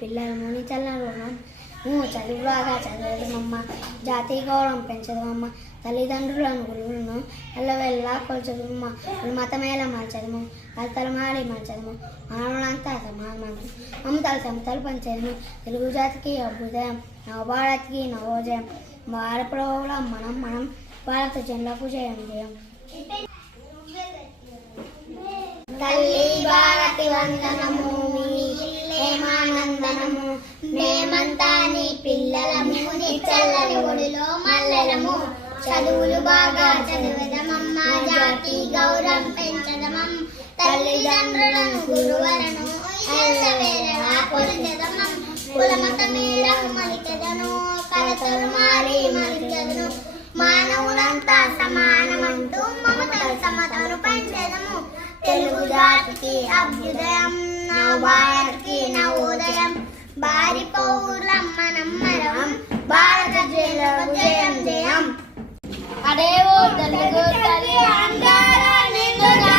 పిల్లలను నీచల్లను నువ్వు చదువులాగా చదవదమమ్మ జాతి గౌరవం పెంచదమమ్మ తల్లిదండ్రులను గురువులను ఎల్లవెల్లా వాళ్ళు మతమేళ మార్చదము కలతలు మాడి మార్చదము మానవులంతా సమానమంత మమతలు సమతలు పంచదము తెలుగు జాతికి అభ్యుదయం. నవభారతికి నవోజయం భారప్రభువుల మనం మనం భారత జన్లకు జయం జయం తల్లి భారతి వందనము. మేమంతా నీ పిల్లలము నీ చల్లని ఒడిలో మల్లెలము. చదువులు బాగా చదువుదమమ్మ జాతి గౌరవం పెంచదమం తల్లిదండ్రులను గురువలను పొలిదమం కులమత మేళం మలికదను కలతలు మారి మలికదను మానవులంతా సమానమంటూ మమతలు సమతలు పెంచదము. తెలుగు జాతికి అభ్యుదయం నా భారత్కి నా ఉదయం. అదే ఓ తల్లి అందరూ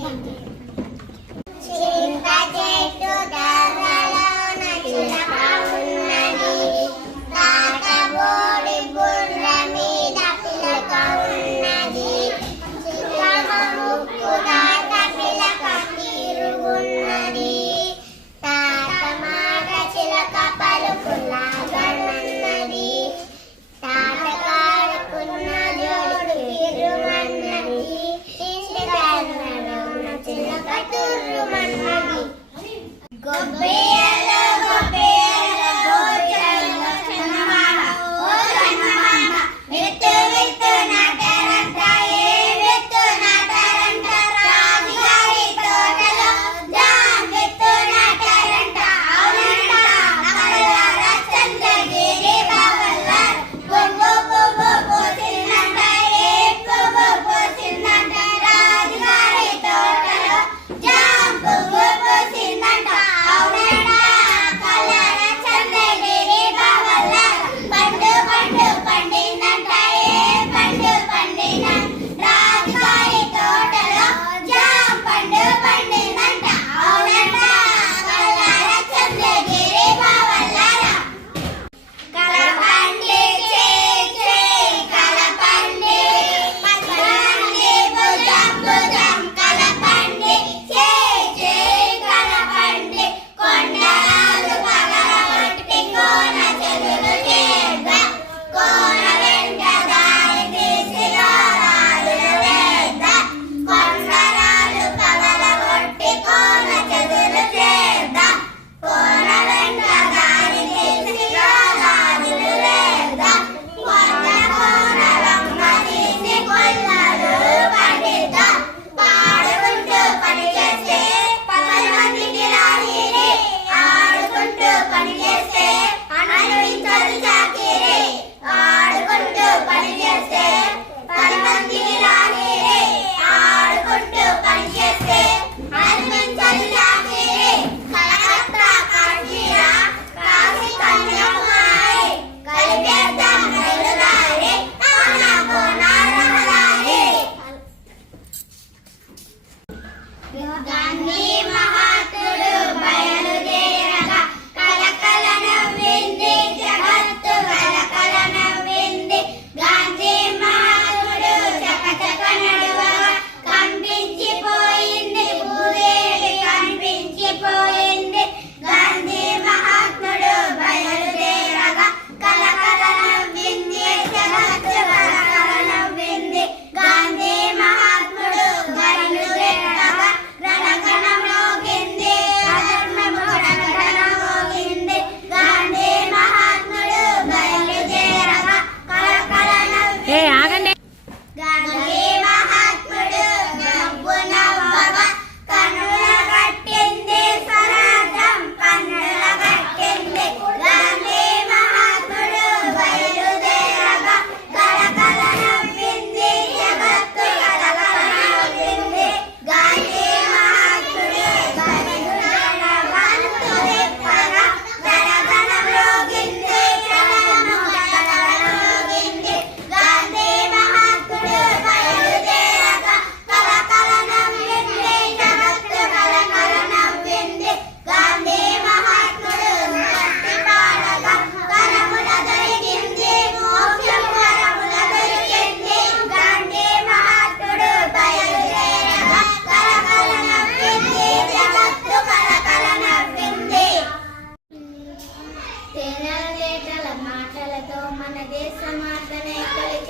Thank you.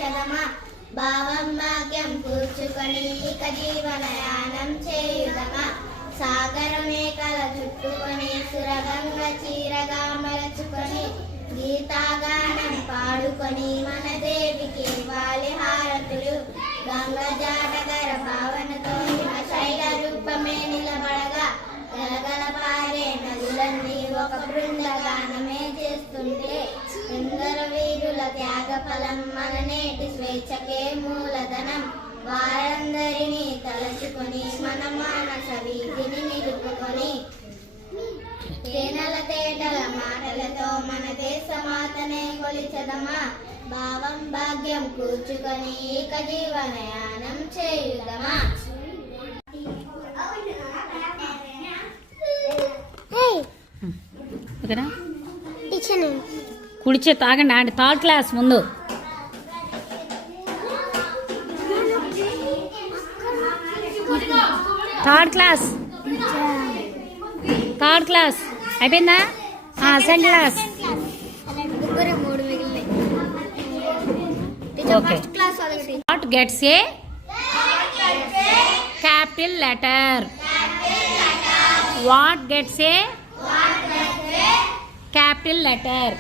కదమా భావం భాగ్యం కూర్చుకొని ఇక జీవనయానం చేయుదమా. సాగరమే కల చుట్టుకొని సురగంగా చీరగా మలచుకొని గీతాగానం పాడుకొని మన దేవికి వాలి హారతులు. గంగ జాటగర భావనతో శైల రూపమే నిలబడగా గలగల పారే నదులన్నీ ఒక బృందగానమే చేస్తుంటే వీరుల త్యాగ ఫలం మన నేటి స్వేచ్ఛకే మూలధనం. వారందరినీ తలచుకొని మన మానస వీధిని నిలుపుకొని. తేనెల తేటల మాటలతో మన దేశమాతనే కొలిచదమా? భావం భాగ్యం కూర్చుకొని ఇక జీవనయానం చేయుదమా ఓకేనా కుడిచే తాగండి. ఆంటీ థర్డ్ క్లాస్ ముందు. Third class. Third class. అయిపోయిందా? Second class okay what gets a capital letter what gets a capital letter